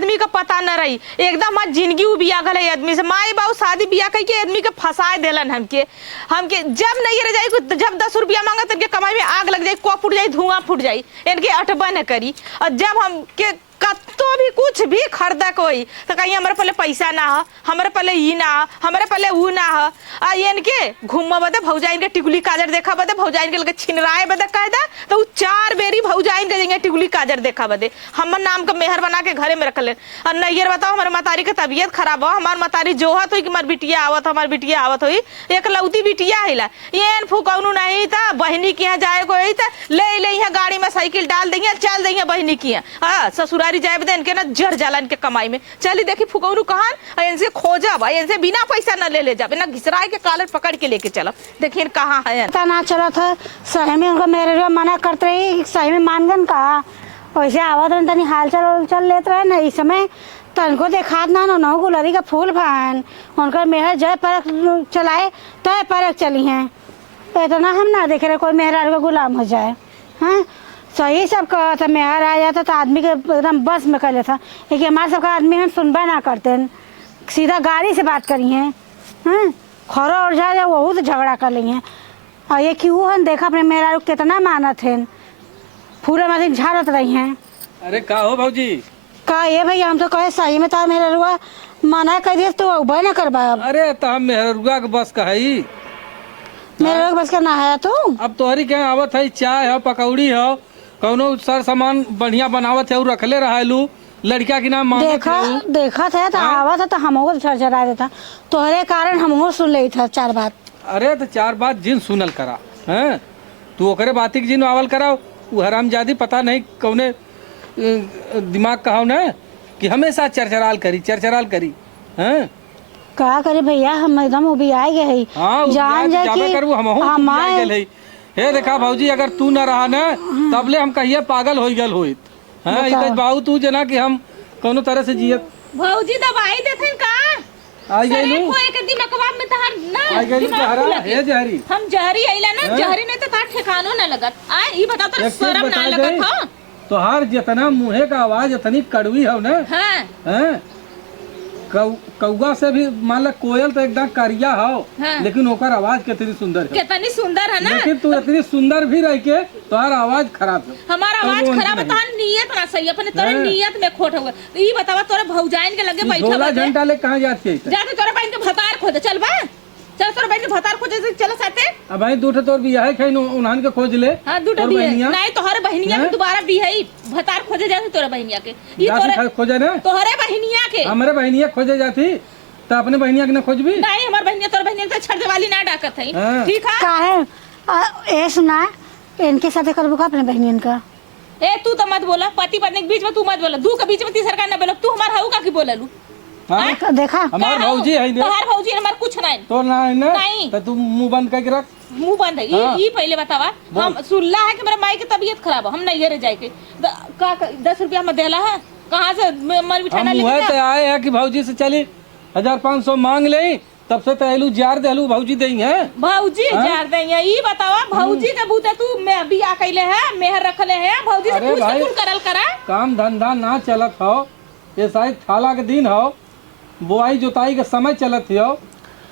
आदमी का पता न रही, एकदम हमार जिंदगी उबिया गल है आदमी से। माई बाबू शादी बियाह कह के आदमी के फंसाए देलन हमके हमके जब नहीं रह जाई, जब 10 रुपया मांगा तो कमाई में आग लग जाई, कौ फूट जाई, धुआं फूट जाई, इनके अटबा न करी। और जब हमके कत्तो भी कुछ भी खरीदा कोई तो कहीं हमारे पहले पैसा ना हो, हमारे पहले ई ना हो, हमारे पहले ऊ ना हो। आ इनके घूम बदे भौजा इनके टिकुली काजर देखा बदे भौजा इनके छिनराए बदे कह दा तो उ 4 बेरी भौजा इनके देंगे टिकुली काजर देखा बदे। हमर नाम का मेहर बना के घरे में रख ले। और नैयर बताओ हमारे मतारी की तबीयत खराब हो, हमार मतारी जोहत हुई कि हमार बिटिया आवत, हमार बिटिया आवत हुई, एक लौती बिटिया हिला ये फुकौनू नहीं था। बहनी के यहाँ जाए को ले यहाँ गाड़ी में साइकिल डाल देंगे, चल देंगे बहनी की यहाँ ससुरारी जाए बदे इनके ना जर जाला इनके कमाई में। चली देखी फुकौनू कहाँ इनसे खोजा भाई, इनसे बिना पैसा न ले जाब, ना घिसराए के कालर पकड़ के लेके चलो, देखिए कहाँ है पता ना चला था। सही में उनको मेरे मना करते रही, सही में मानगन कहा वैसे आवत रहे तनी हाल चल लेते रहे ना। इस समय तनको देखा ना नौ गुलरी का फूल भान उनका मेहर जय परख चलाए तो परख चली हैं। इतना हम ना देखे रहे कोई मेहर का गुलाम हो जाए। हाँ सही सब कहा था, मेहर आ जाता तो आदमी के एकदम बस में कर लेता, लेकिन हमारे सबका आदमी हम सुनबा ना करते, सीधा गाड़ी से बात करी हैं। हाँ खरो और जा वह तो झगड़ा कर ली हैं। और ये क्यों हम देखा अपने मेहरा कितना मानत है, पूरे मशीन झाड़त रही हैं। अरे का हो भौजी का ये भैया हम तो कहे सही में तार मेहरा रुआ मना कर दिए तो उबे ना करबा। अरे तो हम मेहरुआ के बस का है, मेहरा बस का ना है तो अब तोहरी के आवत है, चाय है, पकौड़ी है, कौनो सर सामान बढ़िया बनावत है और रखले रहलू, लड़का के नाम देखा था तो आवा था तो हमको झरझरा देता, तोहरे कारण हमको सुन ली था 4 बात। अरे तो 4 बात जिन सुनल करा हैं, तू ओकरे बाती के जिन आवल करा वो हरामजादी पता नहीं कौने दिमाग कहाव ना कि हमेशा चरचराल करी हैं। का करे भैया हम एकदम उबी आए गए। हाँ जान जा कि करू हम हे देखा भौजी अगर तू न रहा ना तबले हम कहिए पागल हो गल होइत हैं। इधर बाबू तू जना कि हम कोनो तरह से जियत। भौजी दवाई देथन का आई गइलू को एक दिमागवा में तहार ना आई गइलू जहरा हे जहरी हम जहरी आइला ना, जहरी नहीं तो तार ठिकानो ना लगत। आ ई बता तो शर्म ना लगत हो तोहार जितना मुंहे का आवाज इतनी कड़वी हो ना। हां हैं कौवा से भी मान ला कोयल तो एकदम करिया हो। हाँ। लेकिन ओकर आवाज कितनी सुंदर है, कितनी सुंदर है ना। लेकिन तू इतनी सुंदर भी रह के तोहार आवाज खराब है। हमारा आवाज खराब है, तोहार नियत ना सही, अपने तोरे नियत में खोट हुआ। ई बतावा तोरे भौजाइन के लगे बैठा बा घंटा ले कहां जाती है? जाके तोरे बहन के भतार खोज चल बा, चल तोरे बहन के भतार खोज से चलो साथे। अब भाई दूठे तोर बियाह है खैन उन्हान के खोज ले। हां दूठे भी नहीं तोहरे बहनिया के दोबारा भी है भतार खोजे जाते तोरे बहनिया के। ई तोरे खोजे ना तोहरे बहनिया के, हमरे बहनिया खोजे जाती तो अपने बहनिया के न खोज भी नहीं। हमार बहनिया तोर बहनिया तो छड़ वाली ना डाकत है। ठीक है काहे ए सुना इनके साथ करबो का अपने बहनियन का। ए तू तो मत बोला, पति पत्नी के बीच में तू मत बोला, दू के बीच में तीसरा का ना बोला। तू हमार हऊ का की बोललू? हां देखा हमार भौजी है ने, तोहार भौजी हमार कुछ नहीं तो नहीं नहीं तो तू मुंह बंद करके रख। मुंह बंद है। ई पहले बतावा, हम सुनला है कि मेरा माई की तबीयत खराब है, हम नहीं घरे जाए के का 10 रुपया में देला है कहां से मर बिठाना लेके तो आए हैं कि भौजी से चली 1500 मांग ले, तब से तैलू जार देलू भौजी देई है। भौजी जार देई है। ई बतावा भौजी के बूते तू मैं बियाह कइले है, मेहर रखले है, भौजी से पूछ के करल करा। काम धंधा ना चलत हो, ये शायद थाला के दिन हो, बुआई जोताई के समय चलत हो।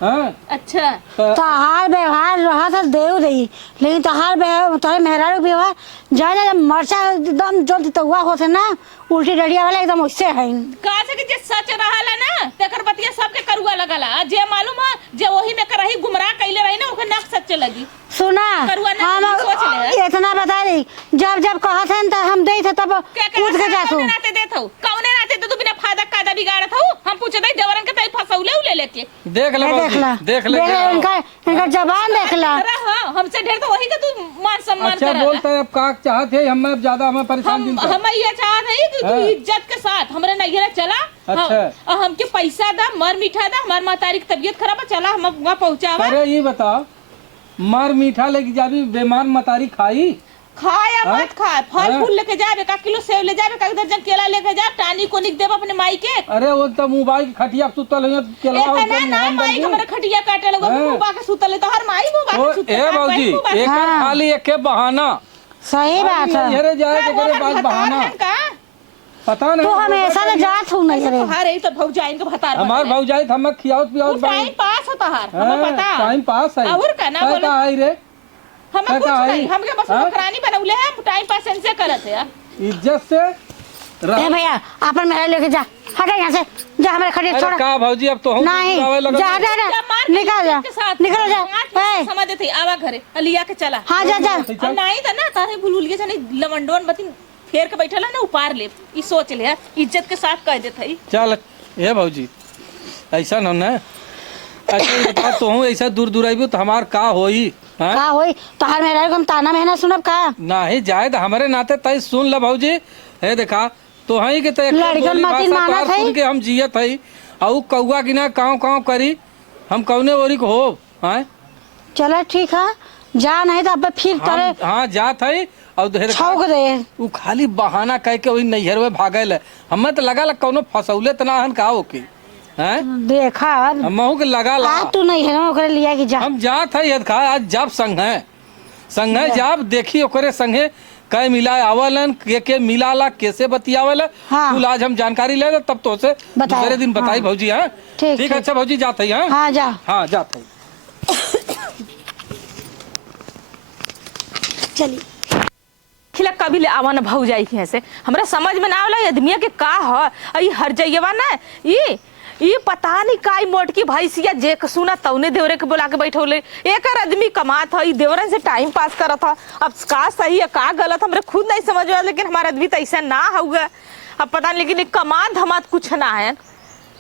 अच्छा तहार व्यवहार रहा था देव रही, लेकिन तोहरे मेहरारू व्यवहार जाने मरचा एकदम जो दितुआ होते ना उल्टी डड़िया वाला एकदम उससे है। कहा से कि जे सच रहला ना तेकर बतिया सबके करुआ लगला, जे मालूम है जे वही में करही गुमराह कइले रही ना ओके नाक सच लगी। सुना हम सोच ले इतना बता रही जब कहत हैं त हम देई थे तब पूछ के जातू नाते देत हो कौने नाते तो तू बिना फायदा कायदा बिगाड़त हो। हम पूछे दई देवरन के तई फसौले उले लेके देख ले इनका जबान देख ला। हमसे ढेर तो वही का तू मान सम्मान अच्छा बोलता है। अब का चाहत है हम ज्यादा हमें परेशान हम ये चाहत है कि तू इज्जत के साथ हमरे नैहरा चला। अच्छा हमके पैसा दा, मर मीठा दा, हमार मातारी की तबीयत खराब है, चला हम वहां पहुंचावा। अरे ये बता मर मीठा लेके जाबी बेमान मतारी खाई खाया मत खाए, फल फूल लेके जाबे, 1 किलो सेब ले जाबे, 1 दर्जन केला लेके जा, टानी को निक देब अपने माई के। अरे वो तो मोबाइल की खटिया सुतल है केला इतना ना माई हमरे खटिया काटे लगो मुबा के सुतल है तो हर माई मुबा के सुतल। ए भौजी एक खाली एक के बहाना सही बात है। येरे जाए तो करे बात बहाना पता नहीं तू हमेशा ले जात हूँ नहीं रे। तोहार यही तो भौजाइन के भतार हमार भौजाई हम खियावत पियावत टाइम पास होता हार हमें पता टाइम पास है और का ना बोले आई रे हमें क्या कुछ आई? नहीं हमके बस नौकरानी बनौले हैं टाइम पास से करत है इज्जत से ए भैया अपन मेरा लेके जा, हटा यहाँ से, जा हमारे खड़े अरे छोड़। का भौजी अब तो हम नहीं जा जा जा, निकल जा, निकल जा। ए, समझ देते आवा घरे लिया के चला हाँ जा जा। और नहीं था ना तारे भूल जाने लवंडवन बतिन फेर के बैठल है ना उपार ले ई सोच ले इज्जत के साथ कह देते चल ये भौजी ऐसा न ना अच्छा बता तो हूँ ऐसा दूर दूर आईबो तो हमार का होई हाँ? का होई तोहार मेरा हम ताना मेहना सुनब का? नहीं जाए तो हमारे नाते तय सुन ल भौजी है देखा तो हई के तय लड़कन मतीन मानत है। सुन के हम जियत हई और कौआ की ना काव काव करी हम कौने ओरी को हो हैं चलो ठीक है, जा नहीं तो अब फिर तोरे हाँ जात हई और छौक दे। उ खाली बहाना कह के वही नैहर में भागल है हमें तो लगा कौनो फसौले त ना हन का होके हैं देखा हमहू के लगा ला आ तू नहीं है ओकरे लिया की जा। हम जात है यद खा आज जब संग है जब देखी ओकरे संगे कै मिला आवलन के मिलाला कैसे बतियावल हाँ। कुल आज हम जानकारी ले तब तो से बताओ। दूसरे दिन बताई हाँ। भौजी हाँ ठीक, ठीक अच्छा भौजी जात है हाँ हाँ जा हाँ जात है चली। खिला कभी ले आवा ना भौजाई के से हमरा समझ में ना आवला आदमिया के का ह ई हर जइवा ना ये पता नहीं काई मोटकी भैंसिया जे सुना तौने देवरे के बुला के बैठौले एक आदमी कमात है देवरे से टाइम पास करत है अब का सही है का गलत हमरे खुद नहीं समझ में लेकिन हमारा आदमी तो ऐसा ना होगा अब पता नहीं लेकिन कमात धमात कुछ ना है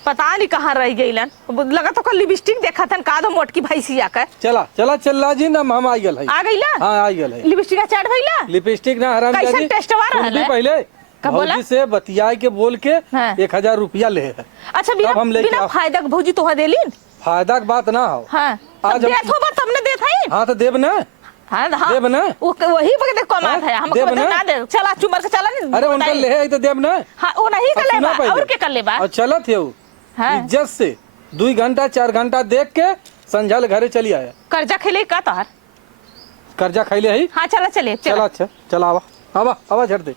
पता नहीं कहाँ रह गईलन लगा तो लिपस्टिक देखा था का दो मोटकी भैंसिया का चला चला चल जी ना हम आई गल है आ गईला हाँ आई गल है लिपस्टिक चाट भइला लिपस्टिक ना हराम कैसन टेस्टवा रहल है? पहले का बोला? भौजी से बतिया के बोल के हाँ। 1000 रुपया ले है अच्छा बिना तब हम लेके बिना आओ। फायदा के भौजी तोहा देलीन फायदा के बात ना हो हाँ आज तब हम- देत हो बा तुमने देत है हाँ तो देव ना हाँ हाँ देब ना? वही बगैर कमात है हमको देब बता ना? ना दे चला चुमर के चला नहीं अरे उनका बताइए। ले है तो देव ना हाँ वो नहीं कर ले सुना बा पहले। और के कर ले बा और चलत है हाँ इज्जत से 2 घंटा 4 घंटा देख के संझल घरे चली आया कर्जा खेले का तोहर कर्जा खैले है हाँ चला चले चला चला अच्छा चला आवा आवा आवा झट दे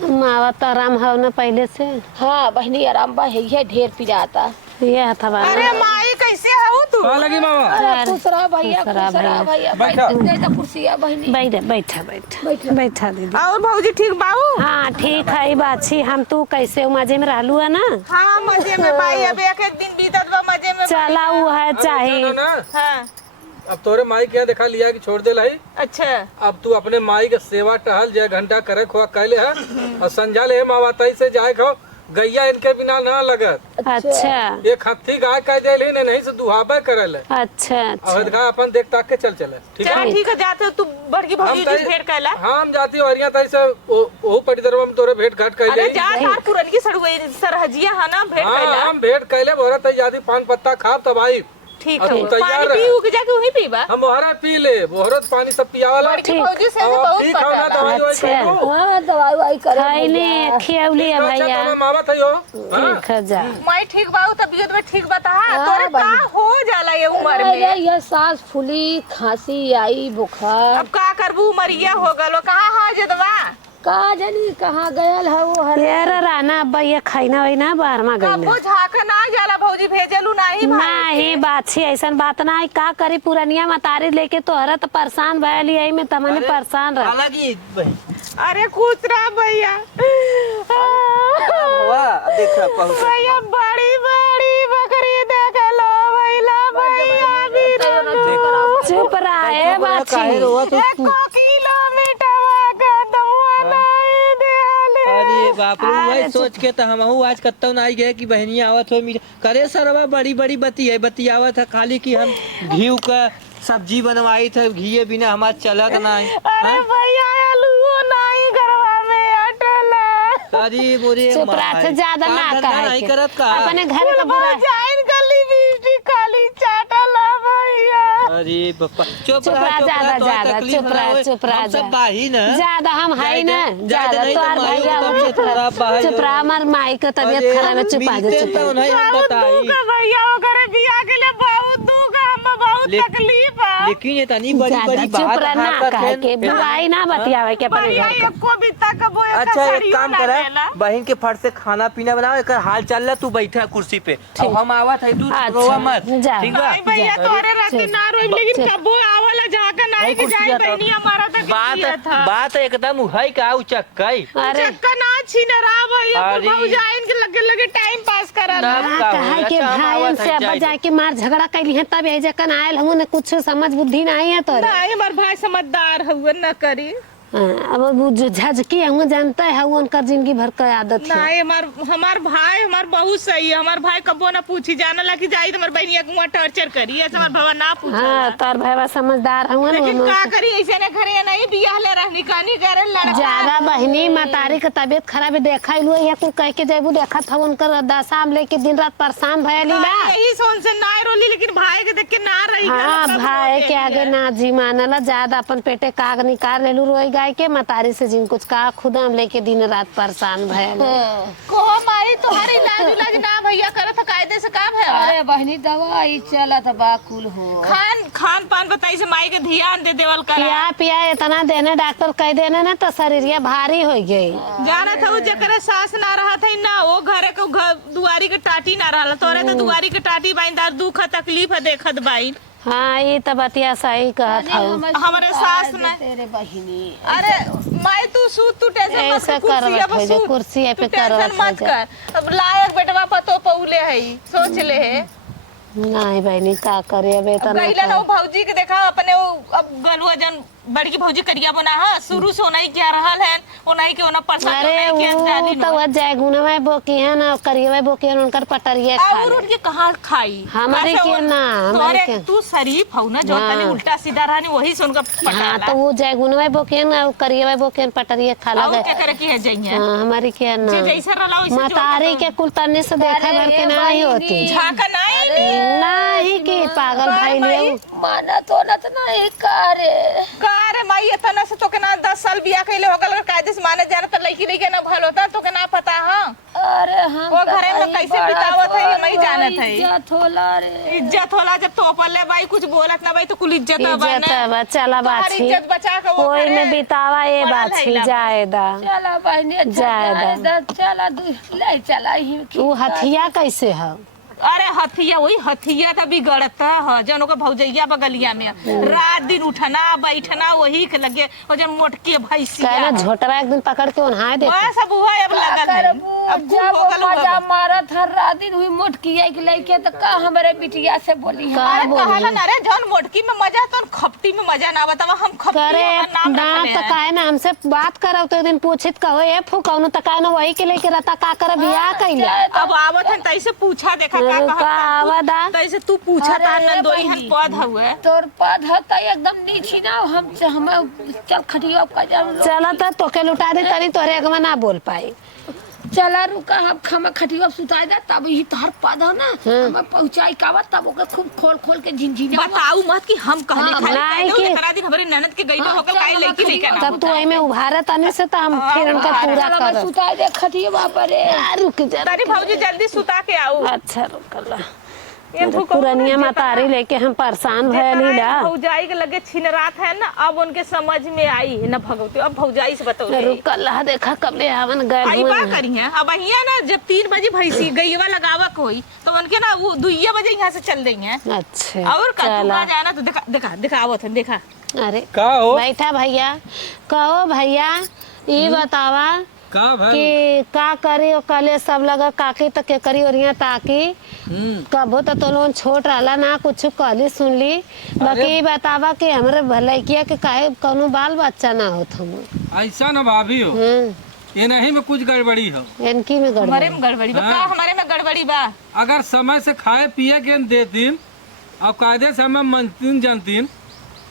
मावा तो आराम हो ना पहले से। हाँ बहनी आराम बा है ढेर पिराता ये हथवा अरे माई कैसे हो तू कहाँ लगी मामा अरे खुश रहा भैया खुश रहा खुश रहा भैया। भैया बैठा। बैठ जा कुर्सिया बहनी बैठा बैठा बैठा बैठा दीदी। और भौजी ठीक बाबू हाँ ठीक है बाछी हम तू कैसे मजे में रहलू है ना। हाँ मजे में भाई अब एक एक दिन बीतत बा मजे में चला वो है चाहे चलो ना हाँ अब तोरे माई के यहाँ देखा लिया कि छोड़ दे लाई अच्छा अब तू अपने माई के सेवा टहल जय घंटा करे खुआ कैले है और संझा ले मावा तई से जाए खाओ गैया इनके बिना ना लगत अच्छा ये खत्ती गाय कह दे ली नहीं से दुहाबे करल है अच्छा अच्छा और गाय अपन देख ताक के चल चले ठीक है चल ठीक है जाते हो तू बड़की भौजी तई- जी भेंट कैला हाँ हम जाती हरिया तई से ओ पटिदरवा में तोरे भेंट घाट अरे कैले जा तार पुरनकी सड़ुई सरहजिया है ना भेंट हाँ कैला हम भेंट कैले बोरा तई जाती पान पत्ता खाब तब आई ठीक अब है तू तैयार पानी रह। पी उग जाके वहीं पीबा हम बोहरा पी ले बोहरत पानी सब पियावाला बड़की भौजी से तो अब बहुत ठीक हो ना पता दवाई ववाई अच्छा। करू हाँ दवाई ववाई करे खैले खियौली है भैया। मामा थई हो ठीक है जा मैं ठीक बाऊ तबीयत में ठीक बता हाँ, तोरे का बनी। हो जाला ये उम्र अरे में ये सांस फूली खांसी आई बुखार अब का करबू मरिया हो गलो कहाँ हाजदवा कहा जानी कहाँ गयल है वो हर यार राना अब्बा ये खैना वैना बाहर में गई कबो झाका ना जाला भौजी भेजलू नहीं भाई नहीं बात छी ऐसा बात ना है का करी पुरनिया मतारी लेके तोहरा तो परेशान भैली आई में तमने परेशान रह हालांकि अरे खुश रहा भैया वाह देखा पहुंच भैया बड़ी बड़ी बकरी देखलो भैया भैया चुप रहे बाछी एको किलोमीटर का दवा नहीं देले अरे बाप रे वही सोच के तो हमहू आज कत्तो ना आई गए कि बहनिया आवत हो मीठा करे सरवा बड़ी बड़ी बती है बतियावत है खाली कि हम घी का सब्जी बनवाई थे घी बिना हमार चलत नहीं अरे भैया आलूओ नहीं घरवा में अटल अरे मोरे चुप रहे ज्यादा ना कहे नहीं के। करत का अपने घर का बुरा जाइन गली बिजली काली चाटल भैया अरे बापा चुप चुप रहा ज्यादा तो ज्यादा तकलीफ चुप ना रहा होए। चुप रहा हम सब बाही ना ज्यादा हम है ना ज्यादा नहीं तो तो और माई भैया को चुप तब रहा बाही चुप रहा हमार माई का तबीयत अरे खराब है चुप आ जा मिलते चुप तो नहीं हम बताई भैया ओकरे बियाह के लिए बहुत दुख है हम बहुत ले- तकलीफ है लेकिन ये तनी बड़ी ज्यादा बड़ी चुप बात रहना हाकत कहे के है। बुराई ना बतियावे के अपने बढ़िया घर के। एको बिता कबो एक अच्छा एक सड़ियो काम ना कर देला। बहन के फट से खाना पीना बनाओ, एक हाल चल रहा, तू बैठा कुर्सी पे, अब हम आवत है, तू अच्छा, रोवा मत, जा। ठीक बा? नहीं भैया तोरे रहते ना रोई, लेकिन कबो आवला जाके नहीं कि जाई बहनी हमारा तक किया था। बात एकदम है का उचक्कई। अरे चक्का ना छीने रहा भैया, अरे। भौजाइन के लगे लगे टाइम पास करल। तब का कहा होई? के अच्छा, हम भाई आवत से है, अब जाए जाके मार झगड़ा कैली है तब यही जकन आयल हूँ ने कुछ समझ बुद्धि नहीं है तोरे। नहीं हमार भाई समझदार हुए न करी। हाँ, अब वो जो झजकी हूँ जानता है वो उनका जिंदगी भर का आदत है। नहीं हमार भाई हमार बहुत सही है। हमार भाई कबो ना पूछी जाना ला कि जाई तो हमार बहनिया को टॉर्चर करी, ऐसे हमार भवा ना पूछा। हाँ तोर भाई समझदार हूँ लेकिन का करी, ऐसे ने घरे नहीं बियाह ले रहनी कहानी करे लड़का। ज्यादा बहनी मतारी के तबीयत खराब है, देखा ही या कुल कह के जेबू देखा था उनकर दशाम लेके दिन रात परेशान भयली बा। यही सोन से ना रोली, लेकिन भाई के देख के ना रही। हाँ भाई के आगे ना जी मानला, ज्यादा अपन पेटे काग निकाल लेलू रोई गाय के मतारी से जिन कुछ का खुदा हम लेके दिन रात परेशान भयल। को मारी तुम्हारी इलाज उलाज ना भैया करत ह, कायदे से का भया। अरे बहनी दवाई चलत बा कुल हो। खान पान बताई से माई के ध्यान दे देवल करा। पिया पिया इतना देने डॉक्टर कह देने ना तो शरीरिया भारी हो गई। जाना था जकरे सास ना रहा था ना, वो घरे को दुआरी के टाटी ना रहा, तोरे तो दुआरी के टाटी बाइंदार दुख तकलीफ है देखत बाई। हाँ ये तो बतिया सही कहत हूँ। हमारे सास ने तेरे बहिनी अरे माई तू सूत, तू टेंशन मत ऐसे कर, करवत पर है जो सूत। कुर्सी पे तू टेंशन करवत है मत कर। अब लायक बेटवा पतो पौले है, सोच ले है। नहीं बहनी का करे अब इतना गईला ना वो भौजी के देखा अपने वो अब गलुआ जन बड़की भौजी करिया बना है, शुरू से ओनाई क्या रहल है, ओनाई के ओना परसा अरे वो तो वह जैगुना में बोकी है ना करिए में बोकी है उनकर पटरिए खा और ले। उनके कहाँ खाई हमारे ऐसे के वो- ना, हमारे तोरे के। तू शरीफ हो ना, जो हाँ। तनी उल्टा सीधा रहनी वही से उनका हाँ पटाला। तो वो जैगुना में बोकी है ना करिए में बोकी है पटरिए खा और लगे। क्या करे की है जइया हाँ हमारी के ना जे जैसे रला वैसे मतारी के कुल तन्ने से देखा भर के नहीं होती। झाका नहीं नहीं की पागल भाई ले माना तो न नहीं करे माई इतना से तो के ना 10 साल बियाह कइले हो गल, कायदे से माने जाना त लड़की लइके ना भल होता तो के ना पता। हां अरे हम वो घरे में कैसे बितावत है मैं जानत है। इज्जत होला रे इज्जत होला जब तो पल्ले बाई कुछ बोलत ना बाई तो कुल इज्जत इज्जत बने। है चला तुम्हारी बाछी इज्जत बचा के वो कोई करे। में बितावा ये बोला बाछी लैला। जायदा चला बहने जायदा चला ले चला ही तू हथिया कैसे है अरे हथिया वही हथिया तो बिगड़ता है जन ओकर भौजैया बगलिया में रात दिन उठना बैठना वही के लगे और जन मोटके भैंसिया कहना झोटवा एक दिन पकड़ के उन्हाए दे बस अब हुआ अब लगल है अब खूब जब हो गल मजा हुआ। मारत हर रात दिन हुई मोटकिया के लेके तो का हमारे बिटिया से बोली का अरे बोली कहला ना रे जौन मोटकी में मजा तो खपटी में मजा ना बतावा हम खपटी करे हमार नाम ना रखले तो हैं। काहे ना हमसे बात करब तो एक दिन पूछित कहो ये फुकौनो तो काहे ना वही के लेके रहता का कर बियाह कैला अब आवत है तैसे पूछा देखा का का कहा आवदा तैसे तू पूछा अरे था रे नंदोई हन बहिनी। पद हुए तोर पद हता एकदम नीची ना हम चल खटिया का जाऊ चला तो तोके लुटा दे तनी तोरे अगवा ना बोल पाई चला रुका हम खमा खटिया सुता दे तब ही तोहर पद हो ना हम पहुंचाई कावत तब ओके खूब खोल खोल के झिनझिना बताऊ मत कि हम कहले हाँ, खाली नहीं कहले कि- करा दी हमारे ननद के गई हाँ, होकर चल, काई हम लड़की लेके ना तब तू एमे उभारे तने से तो हम फिर उनका पूरा कर सुता दे खटिया पर रुक जा तारी भौजी जल्दी सुता के आओ अच्छा रुकला ये भूख पुरनिया मतारी लेके हम परेशान भयली ला भौजाई के लगे छिनरात है ना, अब उनके समझ में आई ना भगवती। अब भौजाई से बताओ रुकला देखा कबले आवन गए आई बा करी है अब अहिया ना जब 3 बजे भैंसी गईवा लगावक होई तो उनके ना वो 2 बजे यहाँ से चल देंगे। अच्छा और का तू चला आ जाना तो देखा देखा दिखावत है देखा अरे का हो बैठा भैया कहो भैया ये बतावा का भाई कि का करी और कले सब लगा काकी तक के करी और यहाँ ताकी कबो तो लोन छोट रहला ना कुछ कहली सुनली बाकी ये बतावा कि हमरे भलैकिया के काहे कौनो बाल बच्चा ना होत हम ऐसा न भाभी हो ये नहीं में कुछ गड़बड़ी हो इनकी में हमारे गड़बड़ी में गड़बड़ी बा हाँ। का हमारे में गड़बड़ी बा। अगर समय से खाए पिए के देतीन और कायदे से हमें मनतीन जानतीन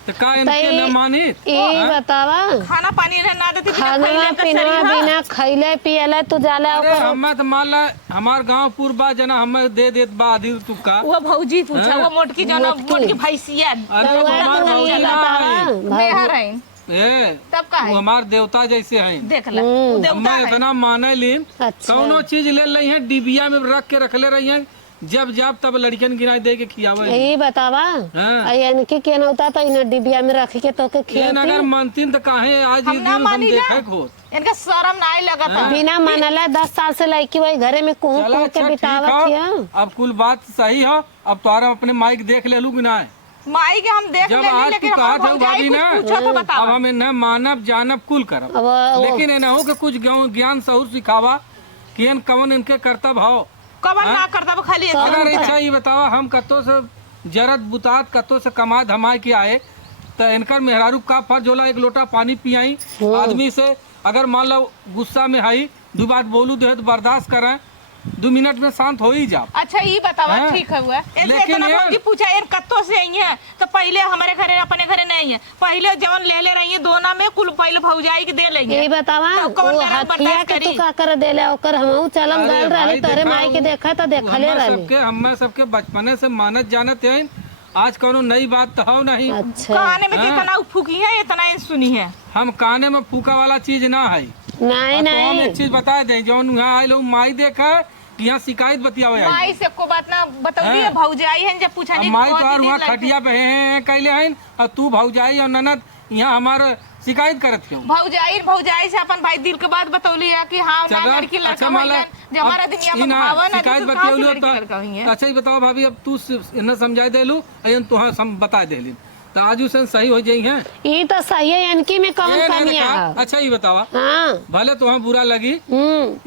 तो का इनके न मानी ये बतावा खाना पानी रह ना देती बिना खाना खइले का पीना शरीर, हाँ। बिना खैले पियले तू जाला अरे ओकर हमें तो मान ला हमार गांव पूर्वा जना हमें दे देत बा आदि तुका वो भौजी पूछा हाँ। वो मोटकी जो ना मोटकी भैंसिया अरे तो वो वह हमार तो भौजी ये ना है। बतावा बेहा रही ए तब का वो है हमार देवता जैसे हैं देख ला वो देवता हमें है। इतना माने लीन अच्छा कौनो चीज ले रही है डिबिया में रख के रखले रही है जब जब तब लड़कियन गिनाई दे के खियावे यही बतावा हाँ। इनकी के होता तो इन डिबिया में रख के तो के ये खियाती अगर मानतीन तो काहे आज हम ये ना दिन हम मानी ना। देखे खोत इनका शर्म नहीं लगता बिना मानला 10 साल से लड़की वही घरे में कुहू चला कुहू अच्छा के ठीक बितावत हिया हो अब कुल बात सही हो अब तोहरा अपने माइक देख ले लू कि ना माई के हम देख जब लेंगे आज लेकिन तू कहा हम था भौजाई भाभी कुछ ना पूछो तो अब बताओ हम इन्हें मानब जानब कुल करब अब लेकिन इन्हें हो के कुछ ज्ञान सहूर सिखावा कि इन कवन इनके कर्तव्य हो कबर ना करता वो खाली ऐसे अगर अच्छा ये बतावा हम कतो से जरत बुतात कतो से कमा धमा के आए तो इनकर मेहरारू का फर्ज होला एक लोटा पानी पियाई आदमी से अगर मान लो गुस्सा में आई 2 बात बोलू दे तो बर्दाश्त करें 2 मिनट में शांत हो ही जा अच्छा ये बतावा हाँ। ठीक है हुआ ऐसे लेकिन इतना यार- भौजी पूछा यार कत्तो से आई है तो पहले हमारे घरे अपने घरे नहीं है पहले जवन ले रही है दोना में कुल पहले भौजाई के दे लेंगे यही बतावा तो कौन वो मेरा हथिया बर्दाश्त के तू करी? का कर देले ओकर हमहू चलम अरे गल रहले भाई तोरे देखा माई के देखा तो देखले रहले हमें सबके बचपने से मानत जानत है आज कोनो नई बात तो हो नहीं अच्छा कहानी में हाँ। जितना फूकी है इतना ही सुनी है हम काने में फूका वाला चीज ना है नहीं तो हम नहीं एक चीज बता दें जौन यहाँ आए लोग माई देखा कि यहाँ शिकायत बतियावे आई माई से को बात ना बताऊंगी हाँ। भौजाई है जब पूछा अब नहीं माई बहुत तो दीदी वहाँ लड़के- खटिया पे हैं कैले हैं और तू भौजाई और ननद यहाँ हमारे शिकायत करत क्यों भौजाई से अपन भाई दिल के बात बतौली है कि हाँ ना लड़की लड़का भइलन जो हमारा दुनिया में भावन है शिकायत तो कहाँ से बतियौलू लड़की लड़का हुई है तो अच्छा ही बताओ भाभी अब तू इन्हें समझाई दे लू तुहाँ बता दे ली तो आज उसे सही हो जाई है ये तो सही है इनकी में कौन ये नहीं कमियां देखा? है अच्छा ही बतावा हाँ भले तुहाँ बुरा लगी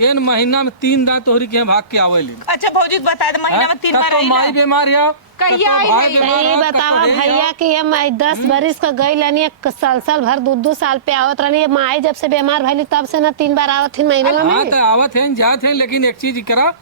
इन महीना में 3 दांत तोहरी के यहाँ भाग के आवेली अच्छा भौजी को बता दे महीना में 3 बार तो आई माई बीमार है कहिया आई भाई नहीं? बीमार यही है, बतावा कतो भैया कि ये माई 10 बरिस का गई लानी साल भर 2 साल पे आवत रहनी माई जब से बीमार भइली तब से ना 3 बार आवत थी महीने हाँ में तो आवत है जात है लेकिन एक चीज करा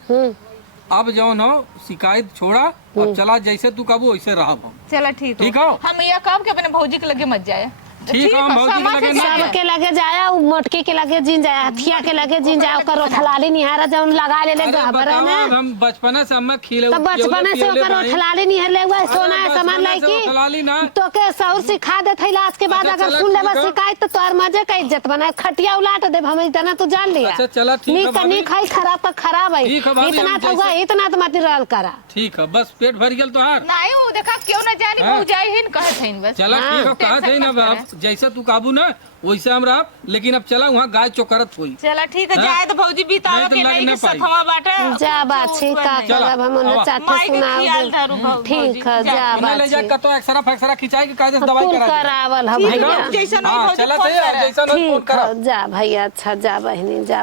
अब जौन हो शिकायत छोड़ा अब चला जैसे तू कबू वैसे रहा चलो ठीक हो? हम ये काम के अपने भौजी के लगे मत जाए ठीक है, हम भौजी के समझ लगे से ना जाए। जाए। सबके लगे जाया उ मोटकी के लगे जिन जाया हथिया के लगे जिन जाया ओकर रोठलाली निहारा जौन लगा ले अरे घबरा बताओ, ना अब हम बचपने से हमें खिले तब बचपने से ओकर रोठलाली निहर ले हुआ सोना है सामान लाई रोठलाली ना। की तो के सौर सिखा दे थैला आज के बाद अच्छा, अगर चला सुन ठीक लेबा है। शिकायत तो तोर मजे का इज्जत बनाए खटिया उलाट दे हम इतना तू जान लिया अच्छा, चला ठीक है नीक भाभी। नीक है खराब तो खराब है ठीक है भाभी, इतना हम तो हुआ जैसे- इतना तो मत रहल करा ठीक है बस पेट भर गया तो हार नहीं वो देखा क्यों ना जानी हाँ। भौजाई ही कहत है बस चला ठीक है कहा थे ना टेंशन मत अब जैसे तू काबू ना वैसे हम रहा लेकिन अब चला वहाँ गाय चौकरत हुई चला ठीक है हाँ? जाए तो भौजी बीतावा नहीं तो के लग नहीं ना के पाई। सथवा बाटे जा बाछी का चला, करब हम उन्हें आवा। चाटे माई के सुनाओ ख्याल दे। धरू भौजी ठीक है जा। जा उन्हें ले जा बाछी कतो एक्सरा फैक्सरा खिंचाई के कायदे से दवाई कुल करा दे। करावल है ठीक भैया है जैसा नहीं हाँ भौजी चला फोन थे करे। जैसा नहीं फोन ठीक करा है जा भैया अच्छा जा बहनी जा